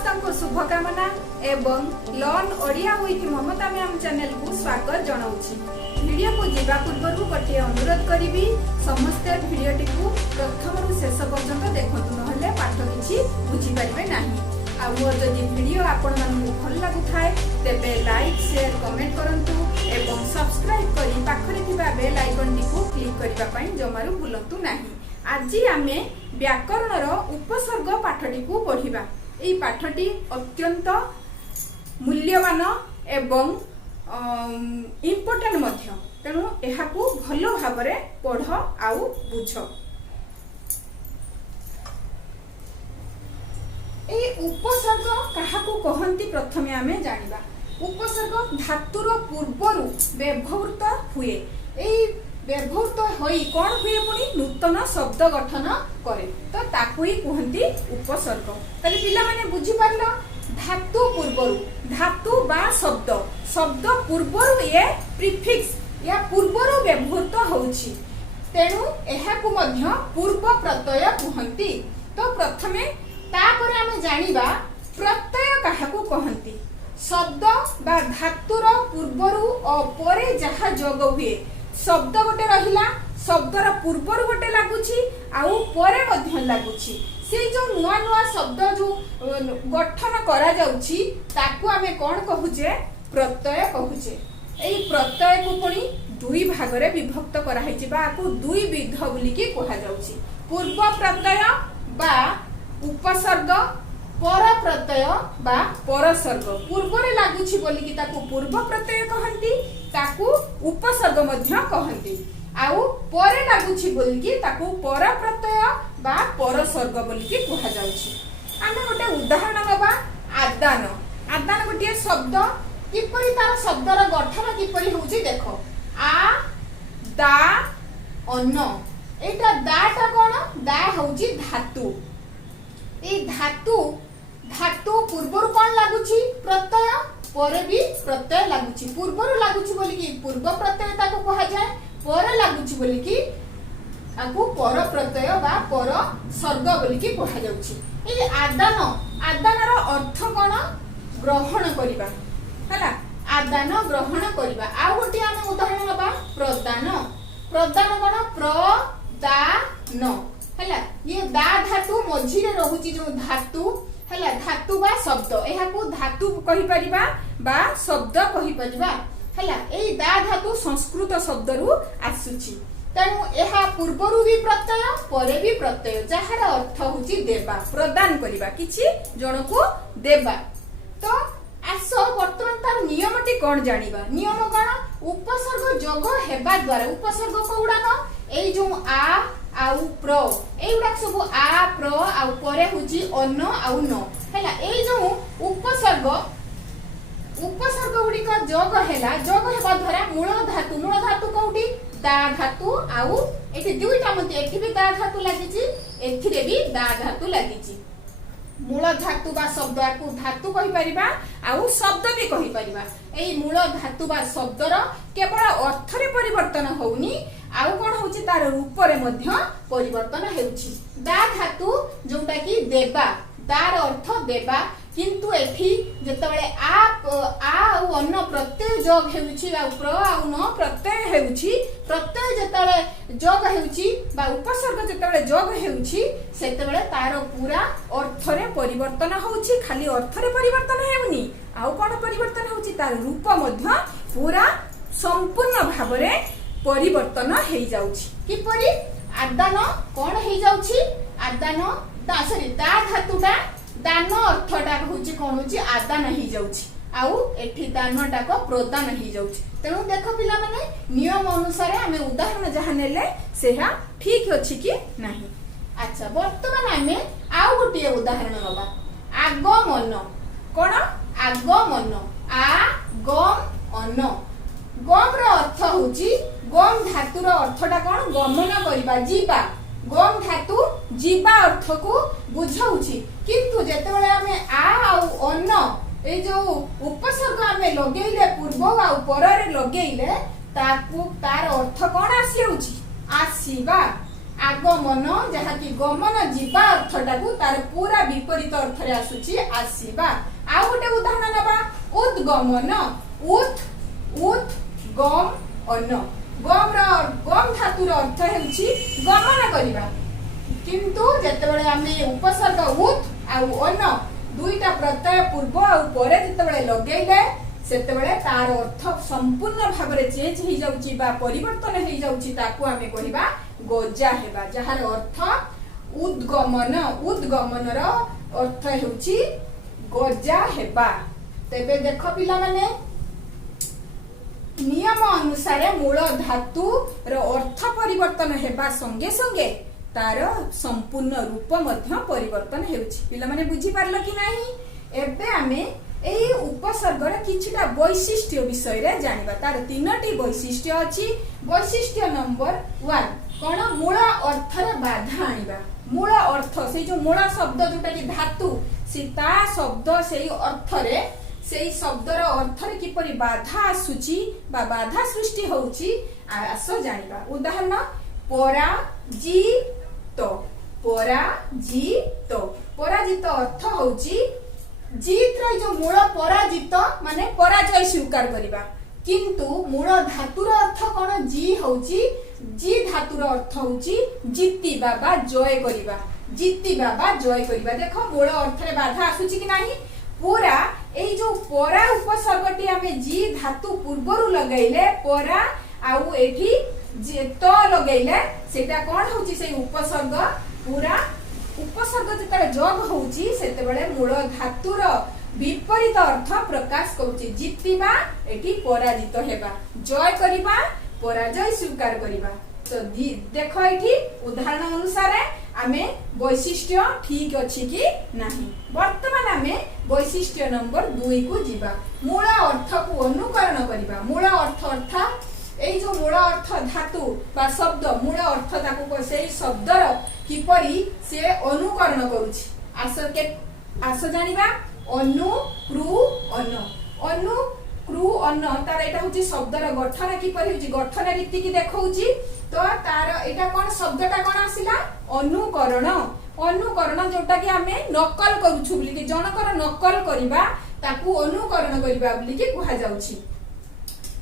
समस्त को शुभकामना एवं learn Odia with Mamta ma'am channel को स्वागत जनाऊँगी। वीडियो को जीवा पूर्व गोटे अनुरोध करी समस्ते भिडटी को प्रथम रु शेष पर्यंत देखु ना पाठ किसी बुझीपारे ना। मोर जदि वीडियो आपण मानू भल लगु थाए तेबे लाइक शेयर कमेंट करंतु एवं सब्सक्राइब करी पाखरे थिबा बेल आइकन टी को क्लिक करिबा पई जमारू भूलंतु नाही। आज आमे व्याकरण रो उपसर्ग पाठटी को पढ़िबा। एई पाठटी अत्यंत मूल्यवान एवं इम्पोर्टेंट मध्य, तेणु एहाकू भलो भाबरे पढ़ आउ बुझ। उपसर्ग काहाकू कहंती प्रथमे आमे जानिबा। उपसर्ग धातुर पूर्वरु व्यवहृत हुए। एई व्यवहृत होई कोन हुए पुनी नूतन शब्द गठन करे, तो ताकू ही कहंती उपसर्ग। तले पिला माने बुझी पारलो, धातु पूर्वरु, धातु बा शब्द, शब्द पूर्वरु ये प्रीफिक्स या पूर्वरु व्यवहृत होउची, तेनु एहाकू मध्य पूर्व प्रत्यय कहंती। तो प्रथमे तापर आमे जानिबा प्रत्यय काहाकू कहंती। शब्द बा धातुर पूर्वरु और परे जहा जोग हुए, शब्द गोटे रहिला, शब्दर पूर्वरु गोटे लागुची आउ परे मध्य लागुची, से जो नुआ नुआ शब्द जो गठन करा जाउची ताकू आमे कोन कहूचे, प्रत्यय कहूचे। एई प्रत्यय को पुनी दुई भागरे विभक्त करा हैची बा आकू दुई विध बोली की कहा जाउची। पूर्व प्रत्यय बा उपसर्ग, पर प्रत्यय बा परसर्ग। पूर्व रे लागुची बोली की ताकू पूर्व प्रत्यय कहंती, ताकू उपसर्ग मध्य कहंती। आउ परे लागुची बोली की ताकू पर प्रत्यय बा परसर्ग बोली की कहा जाउची। आमे गोटे उदाहरण नबा। आदान, आदान गोटे शब्द, किपरि तार शब्दर गठन किपरि होउची देखो। आ दा अन्न, एटा दाटा कोन, दा होउची धातु। ए धातु, धातु पूर्वरु कोन लागुची, प्रत्यय, परे भी प्रत्यय लागुची। पूर्वरु लागुची बोली की पूर्व प्रत्यय ताको कहा जाय, परे लागुची बोली की आकू पर प्रत्यय बा पर सर्ग बोली की कहा जाउची। ए आदान, आदानर अर्थ कोन, ग्रहण करिबा हला, आदान ग्रहण करिबा। आ गोटे आमे उदाहरण नबा। प्रदान, प्रदान कोन, प्रदान हला, ये दा धातु मझी रे रहुची जो धातु हला, धातु बा शब्द, एहा को धातु कहि परिबा बा शब्द कहि परिबा हला। एई दा धातु संस्कृत शब्द रु आसुची, तेनु एहा पूर्वरु भी प्रत्यय, परे भी प्रत्यय, जहार अर्थ होची देबा, प्रदान करिबा, किछि जणको देबा। तो आसो वर्तमान तार नियमटी कोन जानिबा। नियम कोन, उपसर्ग जोग हेबा द्वारा, उपसर्ग कोउडा न एई जो आ आउ प्र, एउडा सब आ प्र आउ परे होची अन्न आउ न हैला। एई जो उपसर्ग, उपसर्ग गुडी का जोग हैला, जोग हेबा द्वारा मूल धातु, मूल धातु कोउटी, दा धातु आउ एठी दुईटा मते, एठी भी दा धातु लागिची, एथिरे भी दा धातु लागिची। मूल धातु बा शब्द को धातु कहि परिबा आउ शब्द भी कहि परिबा। एई मूल धातु बा शब्दर केवल अर्थ रे परिवर्तन होउनी, आउ कोन होची तार रूप रे मध्य परिवर्तन हेउची। दा धातु जोटा की देबा, दार अर्थ देबा, किंतु एठी जेतबेले आ आउ अन्न प्रत्यय जोग हेउची बा प्र आउ न प्रत्यय हेउची, प्रत्यय जेतबेले जोग हेउची बा उपसर्ग जेतबेले जोग हेउची, सेतबेले तार पूरा अर्थ रे परिवर्तन होउची। खाली अर्थ रे परिवर्तन हेउनी, आउ कोन परिवर्तन होउची, तार रूप मध्य पूरा संपूर्ण भाबरे परिवर्तन हेइ जाउची। किपरि आदान कोन हेइ जाउची, आदान दा सॉरी दा धातुटा दान अर्थटा होची कोन होची, आदान हेइ जाउची, आउ एठी दानटा को प्रदान हेइ जाउची। तेनु देखो पिला माने नियम अनुसार हमें उदाहरण जहा नेले सेहा ठीक अछि कि नाही। अच्छा, वर्तमान हमें आउ गोटे उदाहरण नबा। आगमन, कोन आगमन, आ गम अन्न, गम रो अर्थ होची, गम धातुर अर्थटा कोन, गमन करिबा, जीवा। गम धातु जीवा अर्थ को बुझाउची, किंतु जेतेबेले हमें आ आउ अन्न ए जो उपसर्ग हमें लगेइले पूर्व आउ पर रे लगेइले ताकू तार अर्थ कोन आसी होची, आसीबा। आगमन जहाँकि गमन जीवा अर्थटाकू तार पूरा विपरीत अर्थ रे आसुची आसीबा। आ गोटे उदाहरण नबा उद्गमन उत् उत् गम अन्न गम धातुर अर्थ हेउची गमन करिबा किंतु जेतेबेले आमे उपसर्ग उत् आ अन्न दुईटा प्रत्यय पूर्व आ परे जेतेबेले लगेइले सेतेबेले तार अर्थ संपूर्ण भाव में चेंज हो जाउची बा परिवर्तन हो जाउची ताकू आमे कहिबा गजा हेबा जहार अर्थ उद्गमन उद्गमन रो अर्थ हेउची गजा हेबा। तेबे देखो पिला माने नियम अनुसार मूल धातु रो अर्थ परिवर्तन हेबा संगे संगे तार संपूर्ण रूप मध्य परिवर्तन हेउची। पिला माने बुझी पारलो कि नाही। एबे आमे एई उपसर्गर किछिटा वैशिष्ट्य विषय रे जानिबा। तार तीनटी वैशिष्ट्य अछि। वैशिष्ट्य नंबर 1 कोन मूल अर्थ रे बाधा आनिबा। मूल अर्थ से जो मूल शब्द जोटा कि धातु सीता शब्द सेई अर्थ रे सेई शब्दर अर्थ रे किपरि बाधा आसुची बा बाधा सृष्टि होउची आसो जानिबा। उदाहरण पराजित पराजित पराजित अर्थ होउची जीत रे जो मूल पराजित माने पराजय स्वीकार करिबा किंतु मूल धातुर अर्थ कोन जी होउची जी धातुर अर्थ होउची जितिबा बा जय करिबा जितिबा बा जय करिबा। देखो मूल अर्थ रे बाधा आसुची कि नाही पूरा एई जो परा उपसर्गटी आमे जी धातु पूर्वरु लगाइले परा आउ एठी जे तो लगाइले सेटा कोन होउची से उपसर्ग पूरा उपसर्ग जेतले जोग होउची सेतेबेले मूल धातुर विपरीत अर्थ प्रकाश करूची जितिबा एठी पराजित हेबा जय करिबा पराजय स्वीकार करिबा। तो देखो एठी उदाहरण अनुसार आमे वैशिष्ट्य ठीक अछि कि नाही। वर्तमान आमे वैशिष्ट्य नंबर 2 को जिबा। मूल अर्थ को अनुकरण करिबा। मूल अर्थ अर्थात एई जो मूल अर्थ धातु बा शब्द मूल अर्थ ताकू सेई शब्दर किपरि से अनुकरण करूछि आस जानिबा। अनु कृ अन्न अनु कृ अन्न तार एटा होछि शब्दर गठन किपरि होछि गठन रीति की देखौछि। तो तार एटा कोन शब्दटा कोन आसिला अनुकरण अनुकरण जोटा कि हमें नकल करूछु बोली कि जनकर नकल करिबा ताकू अनुकरण करिबा बोली कि कुहा जाउछि।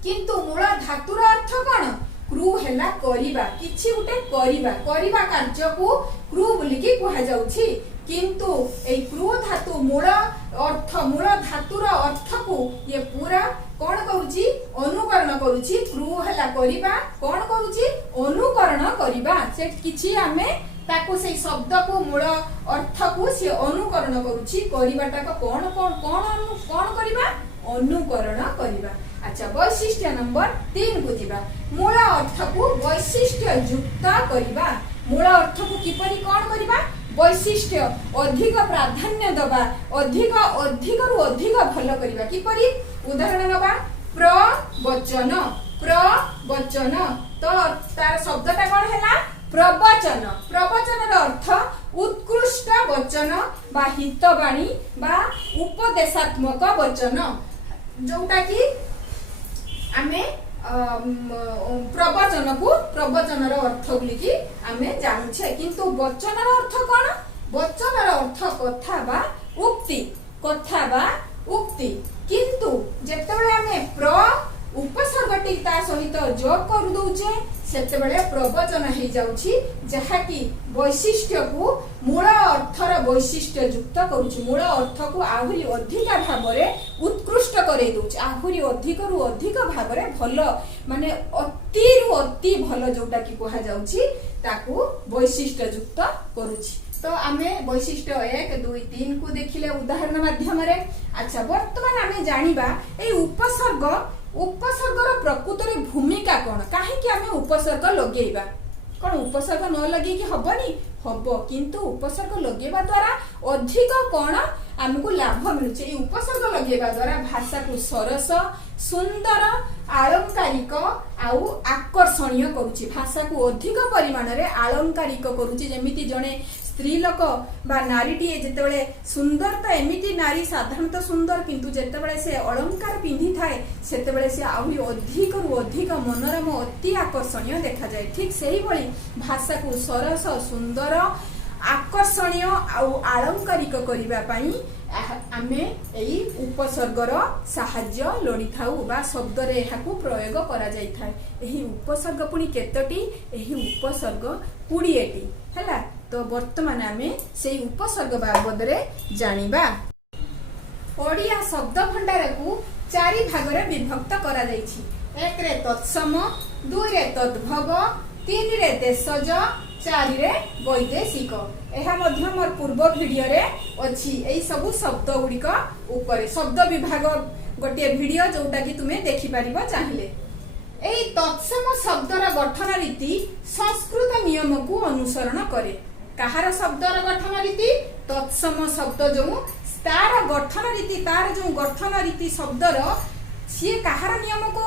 किंतु मूल धातुर अर्थ कोन क्रू हेला करिबा किछि उटे करिबा करिबा कार्य को क्रू बोली कि कुहा जाउछि किंतु ए क्रू धातु मूल अर्थ मूल धातुर अर्थ को ये पूरा कोन करूछि अनुकरण करूछि क्रू हेला करिबा कोन करूछि अनुकरण करिबा से किछि हमें ताको से शब्द को मूल अर्थ को से अनुकरण करूछि करिबाटा को कोन कोन कोन कोन करिबा अनुकरण करिबा। अच्छा वैशिष्ट्य नंबर 3 को जिबा। मूल अर्थ को वैशिष्ट्य युक्त करिबा। मूल अर्थ को किपरि कोन करिबा वैशिष्ट्य अधिक प्राधान्य दबा अधिक अधिक रु अधिक भलो करिबा किपरि उदाहरण नबा प्रवचन प्रवचन तो तार शब्दटा कोन हैला प्रवचन प्रवचन रो अर्थ उत्कृष्ट वचन बा हितवाणी बा उपदेशात्मक वचन जोटा कि आमे प्रवचन को प्रवचन रो अर्थ बोली कि आमे जानुछे किंतु वचन रो अर्थ कोन वचन रो अर्थ कथा बा उक्ति किंतु जेतेबेले आमे प्र उपसर्गटी ता सहित जोग कर दउचे सेतेबेले प्रवचन हे जाउची जहा कि वैशिष्ट्य को मूल अर्थर वैशिष्ट्य युक्त करूची मूल अर्थ को आहुरी अधिक भाव में उत्कृष्ट करे दउची आहुरी अधिक रु अधिक भाव में भलो माने अति रु अति भलो जोटा कि कहा जाउची ताकू वैशिष्ट्य युक्त करूची। तो आमे वैशिष्ट्य 1 2 3 को देखिले उदाहरण माध्यम रे। अच्छा वर्तमान आमे जानिबा ए उपसर्ग उपसर्गर प्रकृत रे भूमिका कोन काहे कि आमे उपसर्ग लगेइबा कोन उपसर्ग न लगे कि हबनी हबो किंतु उपसर्ग लगेबा द्वारा अधिक कोन हमको लाभ मिलुचे ए उपसर्ग लगेबा द्वारा भाषा को सरस सुंदर आलंकारिक आउ आकर्षणीय करूची भाषा को अधिक परिमाण रे आलंकारिक करूची जेमिति जने स्त्री लोक बा नारीटीए जेतेबेले सुंदर तो एमिति नारी साधारणतः सुंदर किंतु जेतेबेले से अलंकार पिंधि थाए सेतेबेले से आहुरी अधिक रु अधिक मनोरम अति आकर्षणीय देखा जाए। ठीक सेही भली भाषा को सरस सुंदर आकर्षणीय आउ आलंकारिक करिबा पई आमे एई उपसर्गर साहाय्य लोड़ी थाउ बा शब्द रे एहाकू प्रयोग करा जाई थाए। एही उपसर्ग पुनी केतोटी एही उपसर्ग 20टी हैला। तो वर्तमान आमे सेई उपसर्ग बाबद रे जानिबा। ओडिया शब्द भंडार को 4 भाग रे विभक्त करा जाईछि। 1 रे तत्सम, 2 रे तद्भव, 3 रे देशज, 4 रे वैदेशिक। एहा मध्य मोर पूर्व वीडियो रे अछि एई सब शब्द गुडी का ऊपर शब्द विभाग गोटे वीडियो जोटा कि तुमे देखि परिबो चाहिले। एई तत्सम शब्दर गठन रीति संस्कृत नियम को अनुसरण करे। कहार शब्दर गठन रीति तत्सम शब्द जो तार गठन रीति तार जो गठन रीति शब्दर सी कहार नियम को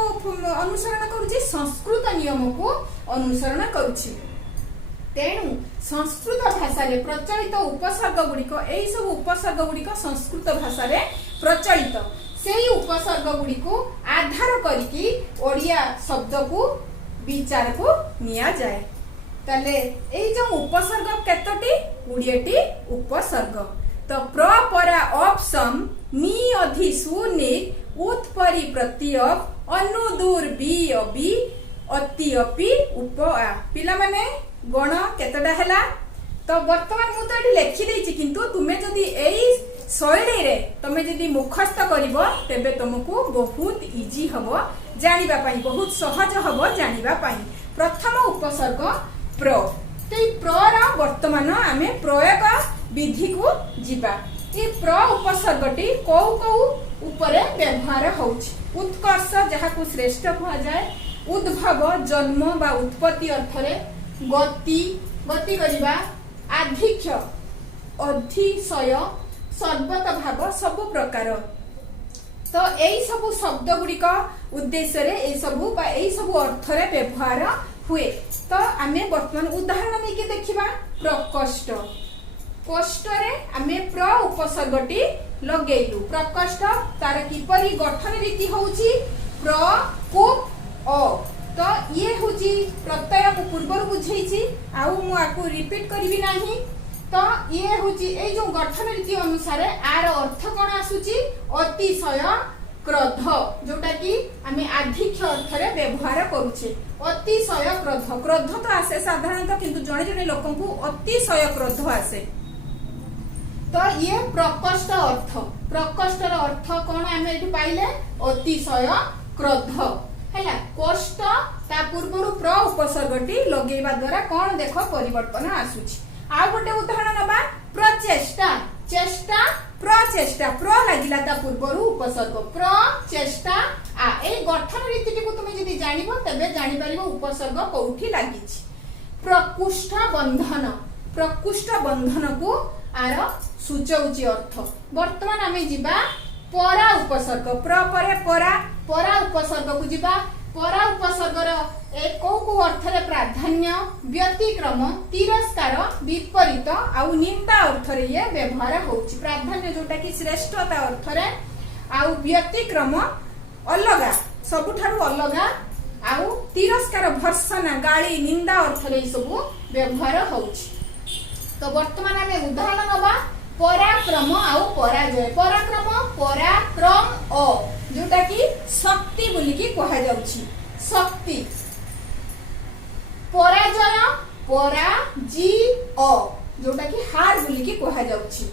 अनुसरण करुछि संस्कृत नियम को अनुसरण करुछि। तेणु संस्कृत भाषा रे प्रचलित उपसर्ग गुड़िक एई सब उपसर्ग गुड़िक संस्कृत भाषा रे प्रचलित सेई उपसर्ग गुड़िक आधार करिकी ओडिया शब्द को विचार को निया जाए। ताले एई जो उपसर्ग केतोटी 20टी उपसर्ग। तो प्र परा अपसम नि अधि सुनि उत्परि प्रत्यय अनु दूर बी अबि अति अपि उप आ। पिला माने गण केतटा हैला। तो वर्तमान मु तो एठी लेखि देछि किंतु तुमे जदी एई शैली रे तमे जदी मुखस्थ करिवो तेबे तुमको बहुत इजी हबो जानिबा पई बहुत सहज हबो जानिबा पई। प्रथम उपसर्ग प्र। ते प्र रा वर्तमान आमे प्रयोग विधि को जिबा। ए प्र उपसर्गटी को ऊपरे व्यवहार होउछि। उत्कर्ष जहा को श्रेष्ठ कहा जाए, उद्भव जन्म बा उत्पत्ति अर्थ रे, गति गति करिबा, आधिक्य अधिशय सर्वत भाव सब प्रकार। तो एई सब शब्द गुडी का उद्देश्य रे एई सब बा एई सब अर्थ रे व्यवहार हुए। तो आमे वर्तमान उदाहरण नेके देखिबा। प्रकोष्ठ कोष्ठ रे आमे प्र उपसर्गटी लगेइलु। प्रकोष्ठ तार किपरि गठन रीति होउची प्र को अ। तो ये होची प्रत्यय को पूर्वर बुझेइची आउ मु आकु रिपीट करबी नाही। तो ये होची ए जो गठन रीति अनुसार आर अर्थ कोन आसुची अतिशय क्रोध जोटा कि आमे आधिक्य अर्थ रे व्यवहार करूचे। अतिशय क्रोध क्रोध तो आसे साधारणतः किंतु जणे जणे लोकन को अतिशय क्रोध आसे। तो ये प्रकोष्ठ अर्थ प्रकोष्ठर अर्थ कोन आमे एठी पाइले अतिशय क्रोध हैला। कोष्ठ ता पूर्वरु प्र उपसर्गटी लगेइबा द्वारा कोन देखो परिवर्तन आसुची। आ गोटे उदाहरण नबा प्रचेष्टा। चेष्टा प्रचेष्टा प्र लागिला ता पूर्वरु उपसर्ग प्रचेष्टा आ ए गठन रीति को तुमे जदी जानिबो तबे जानि परिबो उपसर्ग कोउठी लागिछि। प्रकुष्ठ बंधन प्रकुष्ठ बंधन को आर सूचौची अर्थ। वर्तमान आमे जिबा परा उपसर्ग प्र परे परा परा उपसर्ग को जिबा। परा उपसर्गर एक को अर्थ रे प्राधान्य व्यतिक्रम तिरस्कार विपरीत आउ निंदा अर्थ रे ये व्यवहार होउची। प्राधान्य जोटा कि श्रेष्ठता अर्थ रे आउ व्यतिक्रम अलगा सबुठारु अलगा आउ तिरस्कार भर्सना गाली निंदा अर्थ रे सब व्यवहार होउची। तो वर्तमान आमे उदाहरण नबा पराक्रम आउ पराजय। पराक्रम पराक्रम अ जोटा कि शक्ति बोली की कहा जाउची शक्ति। पराजय पराजी अ जोटा कि हार बोली की कहा जाउची।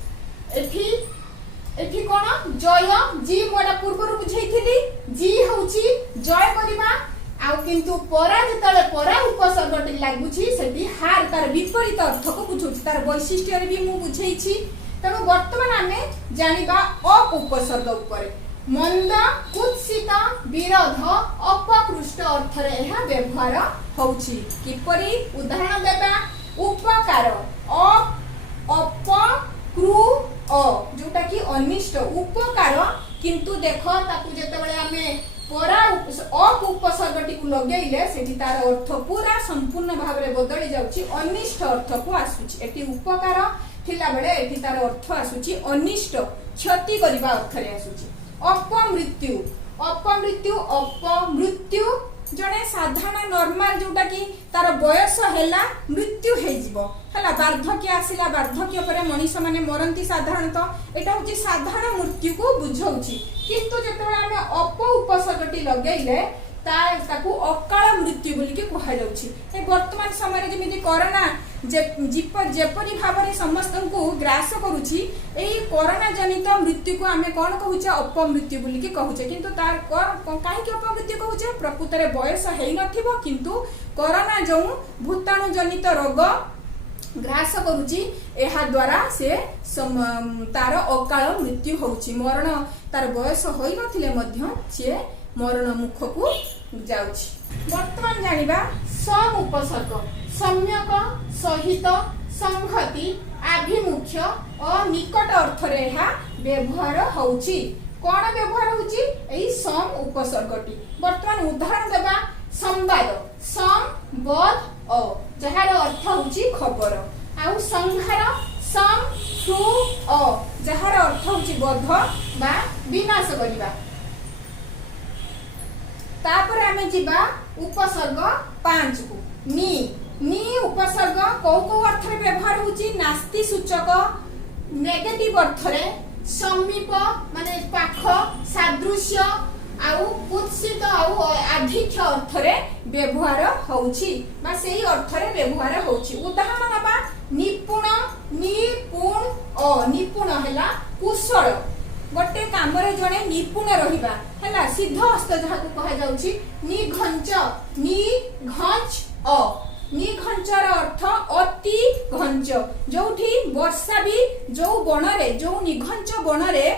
एठी कोन जय जी मोडा पूर्वरु बुझैथिली जी होउची जय करिबा आउ किंतु परा जेतले परा उपसर्गटी लागुची सेठी हार तार विपरीत अर्थ को बुझौची। तार वैशिष्ट्य रे भी मु बुझैछि। तेणु वर्तमान आमे जानिबा अप उपसर्ग ऊपर। मंद कुत्सित विरोध अपकृष्ट अर्थ रे एहा व्यवहार होउची। किपरि उदाहरण देबा उपकार अपकृ अ जोटा कि अनिष्ट उपकार किंतु देखो ताकू जेतेबेले आमे परा अप उपसर्गटी को लगेइले सेठी तार अर्थ पूरा संपूर्ण भाव में बदली जाउची अनिष्ट अर्थ को आसुची एटी उपकार थिला बेले एठी तार अर्थ आसुची अनिष्ट क्षति करिबा अर्थ रे आसुची अपमृत्यु अपमृत्यु जने साधारण नॉर्मल जोटा कि तार बयस हैला मृत्यु हे जीवो हैला वार्धक्य आसिला वार्धक्य परे मनीष माने मरंती साधारणतः एटा होची साधारण मृत्यु को बुझौची किंतु जेतेबेले हमें अप उपसर्गटी लगेइले ताकू अकाल मृत्यु बोली के कहा जाउची ए वर्तमान समय रे जेमिति कोरोना जेपरी भाव में समस्त को ग्रास करुची एई कोरोना जनित मृत्यु को आमे कोन कहूचे अपमृत्यु बोली के कहूचे किंतु तार काहे के अपमृत्यु कहूचे प्रकृत रे बयस हेई नथिबो किंतु कोरोना जो भूताणु जनित रोग ग्रास करुची एहा द्वारा से तार अकाल मृत्यु होउची मरण तार बयस होई नथिले मध्य से मरण मुख को जाउची वर्तमान जानिबा सम उपसर्ग सम्यक सहित संहति आभिमुख्य और निकट अर्थ रे एहा व्यवहार होउची कोन व्यवहार होउची एई सम उपसर्गटी वर्तमान उदाहरण देबा संवाद संवाद अ जहार अर्थ होउची खबर आउ संहार सम थ्रू अ जहार अर्थ होउची बध बा विनाश करिबा तापर आमे जिबा उपसर्ग 5 को नी उपसर्ग को अर्थ रे व्यवहार होची नास्ति सूचक नेगेटिव अर्थ रे समीप माने पाख सादृश्य आउ कुत्सित आउ अधिक अर्थ रे व्यवहार होउची बा सेही अर्थ रे व्यवहार होउची उदाहरण नबा निपुण निपुण हैला कुशल गोटे काम रे जणे निपुण रहिबा हैला सिद्ध हस्त जहा को कहा जाउची निघंच निघंचर अर्थ अति घंच जोठी वर्षा भी जो बण रे जो निघंच बण रे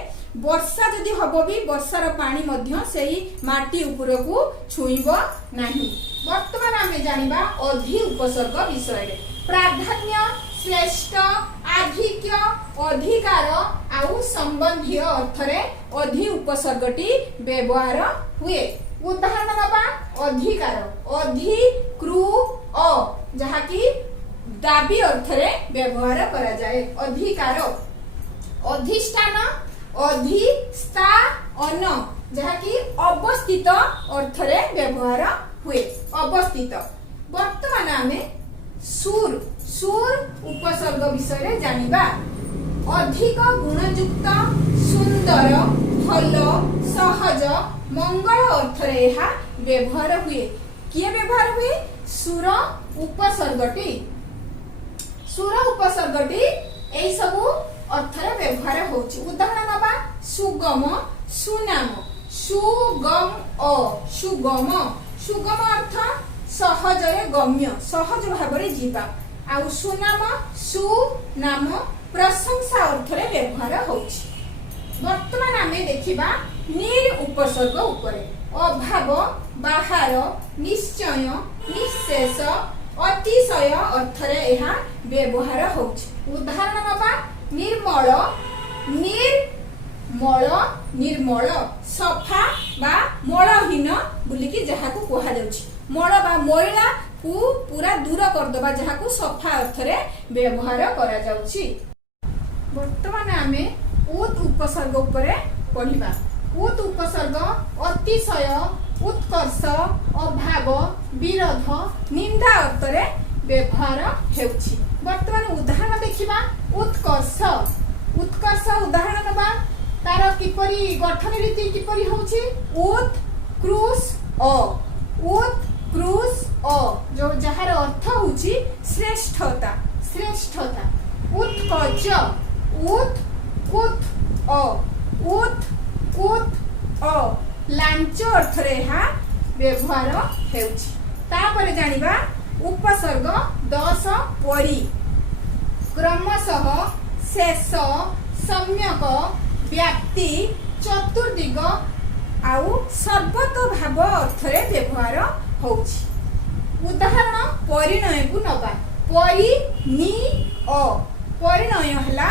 वर्षा जदि हबो भी वर्षार पानी मध्य सेही माटी ऊपर को छुईबो नाही वर्तमान आमे जानिबा अधि उपसर्ग विषय रे प्राधान्य श्रेष्ठ आधिक्य अधिकार आउ संबंधी अर्थ रे अधि उपसर्गटी व्यवहार हुए उदाहरण नबा अधिकार अधिकृ अ जहा कि दाबी अर्थ रे व्यवहार करा जाए अधिकार अधिष्ठान अधिष्ठान जहा कि अवस्थित अर्थ रे व्यवहार हुए अवस्थित वर्तमान आमे सुर उपसर्ग विषय रे जानिबा अधिक गुणयुक्त सुंदर भल सहज मंगल अर्थ रे एहा व्यवहार हुए किए व्यवहार हुए सुर उपसर्गटी एई सबु अर्थ रे व्यवहार होउची उदाहरण नबा सुगम सुनाम सुगम अर्थ सहज रे गम्य सहज भाव रे जीवा आउ सुनाम प्रशंसा अर्थ रे व्यवहार होउची वर्तमान आमे देखिबा नीर उपसर्ग उपरे अभाव बाहर निश्चय निशेष अतिशय अर्थ रे एहा व्यवहार होउची उदाहरण नबा निर्मल सफा बा मलहीन बुलिकी जहा को कहा जाउची मल बा मैला को पूरा दूर कर दबा जहा को सफा अर्थ रे व्यवहार करा जाउची वर्तमान आमे उत उपसर्ग उपरे पढिबा उत उपसर्ग अतिशय उत्कर्ष अभाव विरोध निंदा अर्थ रे व्यवहार हेउची वर्तमान उदाहरण देखिबा उत्कर्ष उदाहरण नबा तार किपरि गठन रीति किपरि होउची उत्कृष्ट जो जहार अर्थ होउची श्रेष्ठता उत्कच लांच अर्थ रे हा व्यवहार हेउची तापर जानिबा उपसर्ग 10 परी क्रमशः शेष सम्यक व्याप्ति चतुर्दिग आउ सर्वतो भाव अर्थ रे व्यवहार होउची उदाहरण परिणय को नबा परिणय हला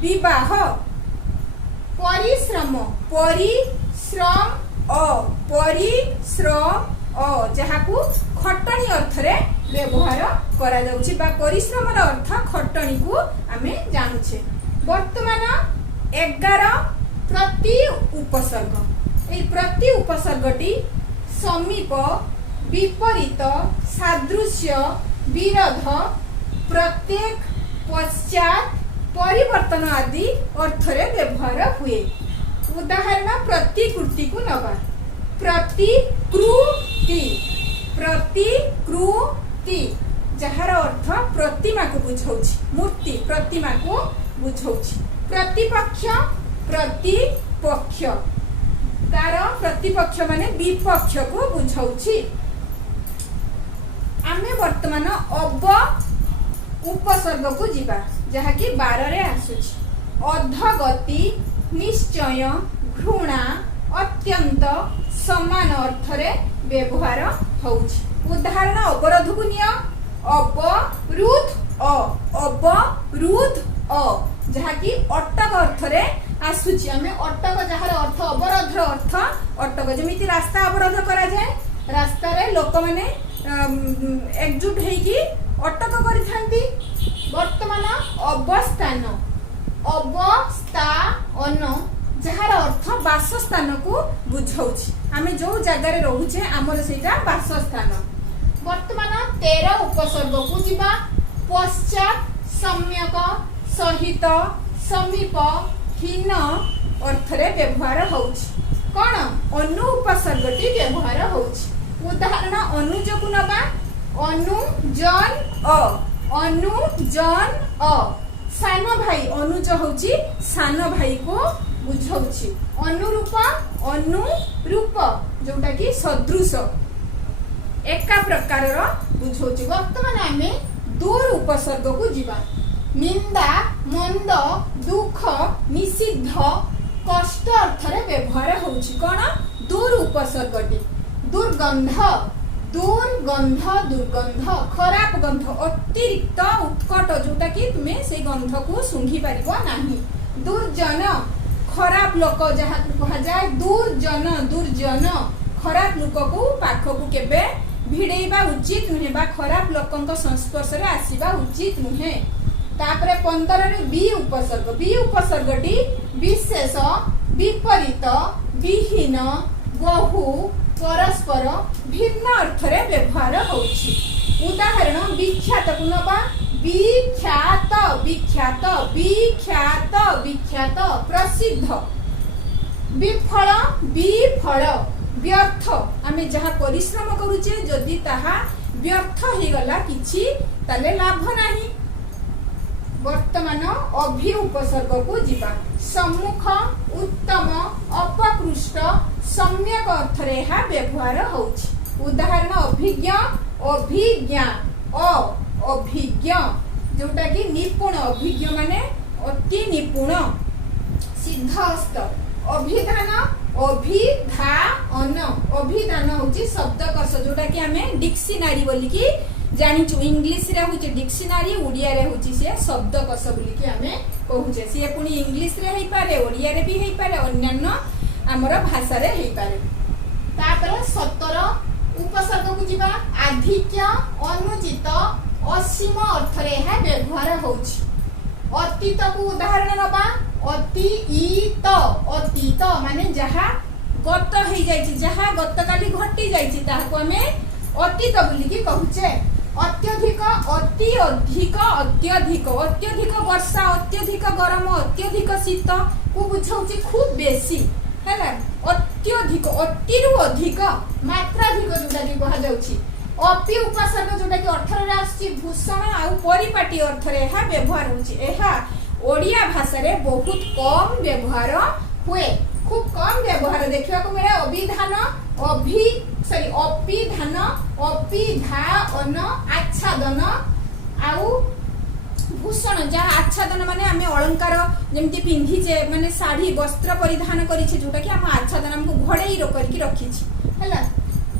विवाह परिश्रम अ परिश्रम जहाकू खटणी अर्थ रे व्यवहार करा जाउची बा परिश्रम रो अर्थ खटणी को आमे जानुछे। वर्तमान 11 प्रति उपसर्ग ए प्रति उपसर्गटी समीप विपरीत सादृश्य विरोध प्रत्येक पश्चात परिवर्तन आदि अर्थ रे व्यवहार हुए। उदाहरण प्रतिकृति को नबा प्रतिकृति प्रतिकृति जहार अर्थ प्रतिमा को बुझाउछि मूर्ति प्रतिमा को बुझाउछि। प्रतिपक्ष प्रतिपक्ष तार प्रतिपक्ष माने विपक्ष को बुझाउछि। आमे वर्तमान अब उपसर्ग को जीवा जहा कि 12 रे आसुछि। अधगति निश्चय घृणा अत्यंत समान अर्थ रे व्यवहार होउछि। उदाहरण अवरोध को निया अवरुद्ध अवरुद्ध जहा कि अटक अर्थ रे आसुछि। आमे अटक जहार अर्थ अवरोध रो अर्थ अटक जेमिति रास्ता अवरोध करा जाय रास्ता रे लोक माने एकजुट हेकी अटक करिथांती। वर्तमान अवस्थान अवस्थान जहार अर्थ वासस्थान को बुझाउछि। आमे जो जगह रे रहूछे हमर सेटा वासस्थान। वर्तमान 13 उपसर्ग को जीवा पश्चात सम्यक सहित समीप हीन अर्थ रे व्यवहार होउछि। कोन अनु उपसर्गटी व्यवहार होउछि। उदाहरण अनुज को नबा अनुजन अनुजन सान भाई अनुज होउछि सान भाई को बुझाउछि। अनुरूप अनुरूप जोटा कि सदृश एका प्रकार रो बुझाउछि। वर्तमान आमे दूर उपसर्ग को जीवा निंदा मंद दुख निषिद्ध कष्ट अर्थ रे व्यवहार होउछि। कोन दूर उपसर्गटी दुर्गंध दुर्गंध दुर्गंध खराब गंध अतिरिक्त उत्कट जोटा कि तुमे से गंध को सुंघी परिबो नाही। दुर्जन खराब लोक जहा कहा जाय दुर्जन दुर्जन खराब लोक को पाख को केबे भिड़ेबा उचित नुहे बा खराब लोकंक संस्पर्श रे आसीबा उचित नुहे। तापरे 15 रे बी उपसर्गटी विशेष विपरीत विहीन बहु परस्पर भिन्न अर्थ रे व्यवहार होउछि। उदाहरण विख्यात को नबा विख्यात विख्यात विख्यात विख्यात प्रसिद्ध। विफल विफल व्यर्थ आमे जहा परिश्रम करूचे जदि ताहा व्यर्थ हे गला किछि ताले लाभ नाही। वर्तमान अभि उपसर्ग को जीवा सम्मुख उत्तम अपकृष्ट सम्यक अर्थ रे हा व्यवहार होउछि। उदाहरण अभिज्ञ अभिज्ञा अभिज्ञ जोटा कि निपुण अभिज्ञ माने अति निपुण। सिद्धहस्त अभिधान अभिधान अभिधान होउछि शब्दकोश जोटा कि हमें डिक्शनरी बोली कि जानिछु। इंग्लिश रे होउछि डिक्शनरी ओडिया रे होउछि से शब्दकोश बोली कि हमें कहूचे। से पुनी इंग्लिश रे हेई पारे ओडिया रे भी हेई पारे अन्यान्य हमर भाषा रे हेई पारे। तापर 17 उपसर्ग को जीवा आधिक्य अनुचित असीम अर्थ रे हा व्यवहार होउछि। अतीत को उदाहरण नबा अतीत अतीत माने जहा गत हेई जायछि जहा गतकाली घटी जायछि ताहाको हमें अतीत बोली कि कहूचे। अत्यधिक अति अधिक अत्यधिक अत्यधिक वर्षा अत्यधिक गरम अत्यधिक शीत को बुझाउछि खूब बेसी हैला। अत्यधिक अतिरु अधिक मात्राधिक जोटा कि कहा जाउछि। अपि उपसर्ग जोटा कि 18 रे आछि भूषण आ परिपाटी अर्थ रे हा व्यवहार होछि। एहा ओडिया भाषा रे बहुत कम व्यवहार हुए खूब कम व्यवहार देखिबा को मिले। अभिधान अपिधान अपिधान आच्छादन आउ भूषण जहाँ आच्छादन माने आमे अलंकार जेमति पिंधिचे माने साड़ी वस्त्र परिधान करिছে जोटा कि हम आच्छादन हमको घोड़ेई रो करके रखिछि हैला।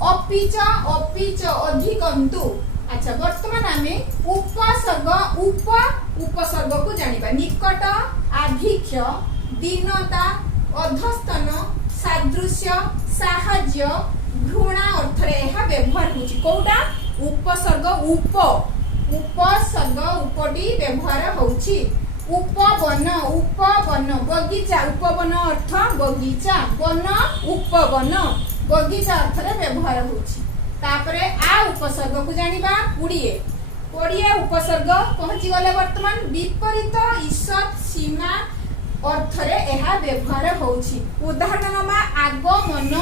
अपिच अपिच अधिकंतु। अच्छा वर्तमान आमे उपसर्ग उपसर्ग को जानिबा। निकट आधिक्य दीनता अधस्तन सादृश्य साहाज्य घृणा अर्थ रे एहा व्यवहार होची कोटा उपसर्ग उपसर्ग उपटी व्यवहार होची उपवन बगीचा उपवन अर्थ बगीचा वन उपवन बगीचा अर्थ रे व्यवहार होची तापरे आ उपसर्ग को जानिबा पुड़िए उपसर्ग पहुंची गले वर्तमान विपरीत ईषत् सीमा अर्थ रे एहा व्यवहार होची उदाहरण नमा आगमन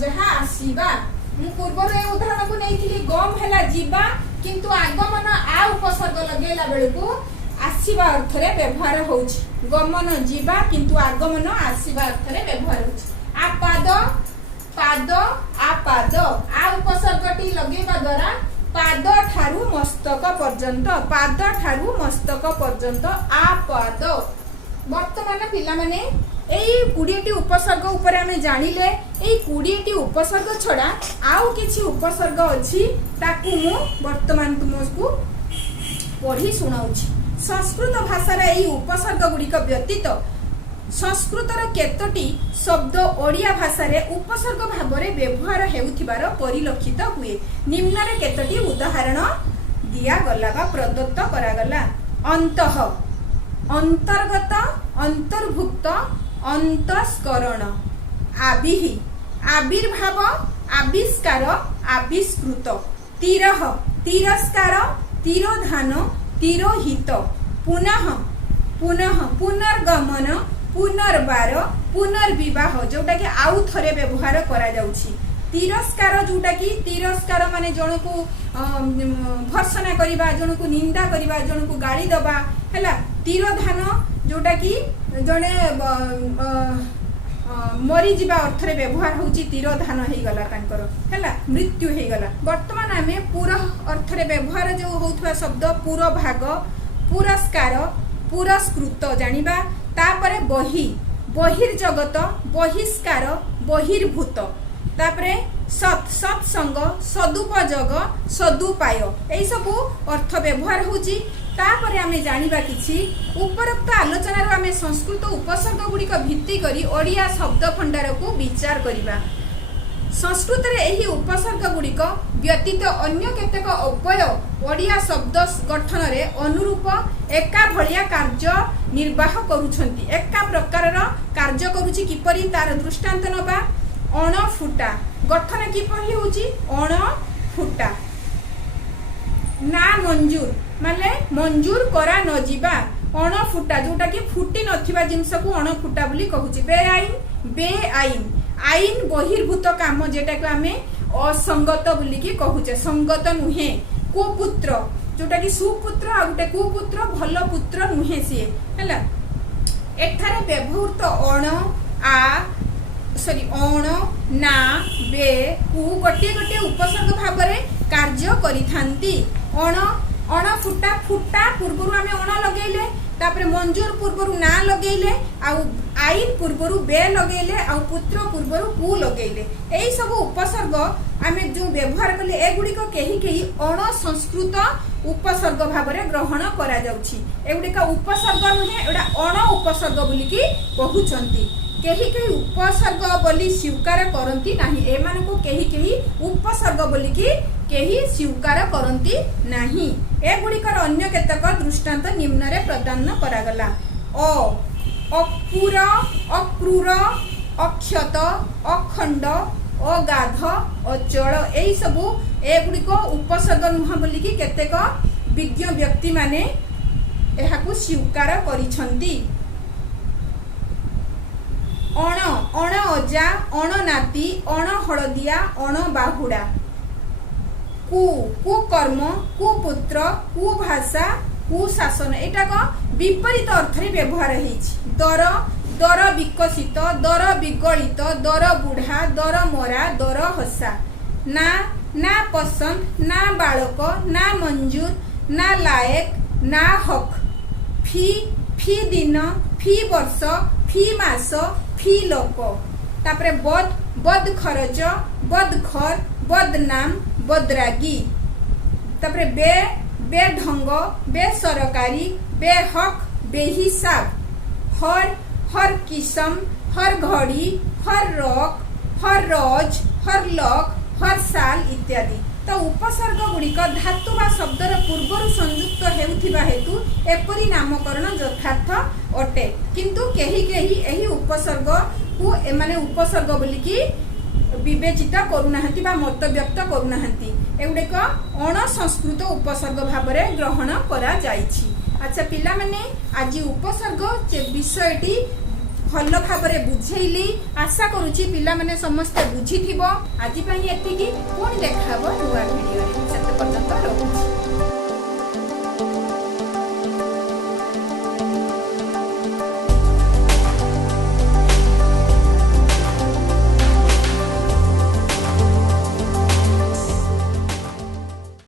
जहा आसीबा मु पूर्व ए उदाहरण को नेइथिली गम हैला जीवा किंतु आगमन आ उपसर्ग लगेला बेलकू आसीबा अर्थ रे व्यवहार होची गमन जीवा किंतु आगमन आसीबा अर्थ रे व्यवहार होची पाद आ उपसर्गटी लगेबा द्वारा पाद ठारू मस्तक पर्यंत आ पाद वर्तमान पिला माने एई 20टी उपसर्ग ऊपर हमें जानिले एई 20टी उपसर्ग छडा आउ किछि उपसर्ग अछि ताकू मु वर्तमान तुमको पढ़ी सुनाउछि संस्कृत भाषा रे एई उपसर्ग गुडिक व्यतीत संस्कृतर केतोटी शब्द ओडिया भाषा रे उपसर्ग भाव रे व्यवहार हेउथिबार परिलक्षित हुए निम्न रे केतोटी उदाहरण दिया गला बा प्रदत्त करा गला अंतः अंतर्गत अंतर्भुक्त अंतस्करण आबिहि आविर्भाव आविष्कार आविष्कृत तिरह तिरस्कार तिरोधान तिरोहित पुनः पुनर्गमन पुनर्बार पुनर्विवाह जोटा कि आउ थरे व्यवहार करा जाउछि तिरस्कार जोटा कि तिरस्कार माने जणको भर्सना करिबा जणको निंदा करिबा जणको गाली दबा हैला तिरोधान जोटा कि जणे मरी जिबा अर्थ रे व्यवहार होउछि तिरोधान हेइ गला तांकर हैला मृत्यु हेइ गला वर्तमान आमे पूरा अर्थ रे व्यवहार जो होउथवा शब्द पूरा भाग पुरस्कार पुरस्कृत जानिबा तापरे बहिर्जगत बहिष्कार बहिर्भूत तापरे सत्संग सदुपयोग सदुपाय एई सब अर्थ व्यवहार होची तापरे आमे जानिबा किछि उपरोक्त आलोचना रो आमे संस्कृत उपसर्ग गुडी को भित्ति करी ओडिया शब्द भंडार को विचार करिबा संस्कृत रे एही उपसर्ग गुडी को व्यतीत अन्य केतेक अव्यय ओडिया शब्द गठन रे अनुरूप एका भलिया कार्य निर्वाह करूछंती एका प्रकार रो कार्य करूची किपरि तार दृष्टांत नबा अणफुटा गठन किपरि होची अणफुटा ना मंजूर माने मंजूर करा न जिबा अणफुटा जोटा कि फुटी नथिबा जिंस को अणफुटा बोली कहूची बेआईन आईन बहिर्भूत काम जेटा को आमे असंगत बोली कि कहूचे संगत नुहे कुपुत्र जोटा कि सुपुत्र आ गुटे कुपुत्र भल पुत्र नुहे सिए हैला एठारे व्यवहृत अण ना बे कु गोटे गोटे उपसर्ग भाव रे कार्य करिथांती अण फुटा फुटा पूर्वरु आमे अण लगेइले तापरे मंजूर पूर्वरु ना लगेइले आउ आईन पूर्वरु बे लगेइले आउ पुत्र पूर्वरु कु लगेइले एई सब उपसर्ग आमे जो व्यवहार कले ए गुडी को केही अण संस्कृत उपसर्ग भाव रे ग्रहण करा जाउछि एगुडी का उपसर्ग नहे एडा अण उपसर्ग बोली कि कहउचंती केही उपसर्ग बोली स्वीकार करंती नाही एमान को केही उपसर्ग बोली कि केही स्वीकार करंती नाही ए गुडिकर अन्य केतक दृष्टांत निम्न रे प्रदान करागला अपूर अक्रूर अक्षत अखंड अगाध अचल एई सब ए गुडिको उपसर्ग नुह बोली कि केतेक विज्ञ व्यक्ति माने एहाकु स्वीकार करिसंती अण अजा अण नाती अण हळदिया अण बाहुडा कुकर्म कुपुत्र कुभाषा कुशासन एटा को विपरीत अर्थ रे व्यवहार हेछि दर विकसित दर विगलित दर बुढ़ा दर मरा दर हसा ना पसंद ना बालक ना मंजूर ना लायक ना हक फी दिन फी वर्ष फी मास फी लोक तापरे बद खरच बद घर बदनाम बदरागी तापरे बेढंग बेसरकारी बेहक बेहिसाब हर किस्म, हर घड़ी, हर रॉक, हर रोज, हर लक, हर साल इत्यादि। तो उपसर्ग गुड़िक धातु बा शब्दर पूर्वर संयुक्त हेउथिबा हेतु एपरी नामकरण यथार्थ अटे, किंतु केही केही एही उपसर्ग को एमाने उपसर्ग बोलिकी विवेचित करूनाहांती बा मत व्यक्त करूनाहांती, एगुड़िक अण संस्कृत उपसर्ग भाबरे ग्रहण करा जाइछि। अच्छा पिला माने आज उपसर्ग विषयटी भल भाबरे बुझेइली, आशा करूची पिला माने समस्त बुझिथिबो। आज पई एतिकी पुणी देखा हबो नुवा भिडियो रे, सेते पर्यंत रहूछि।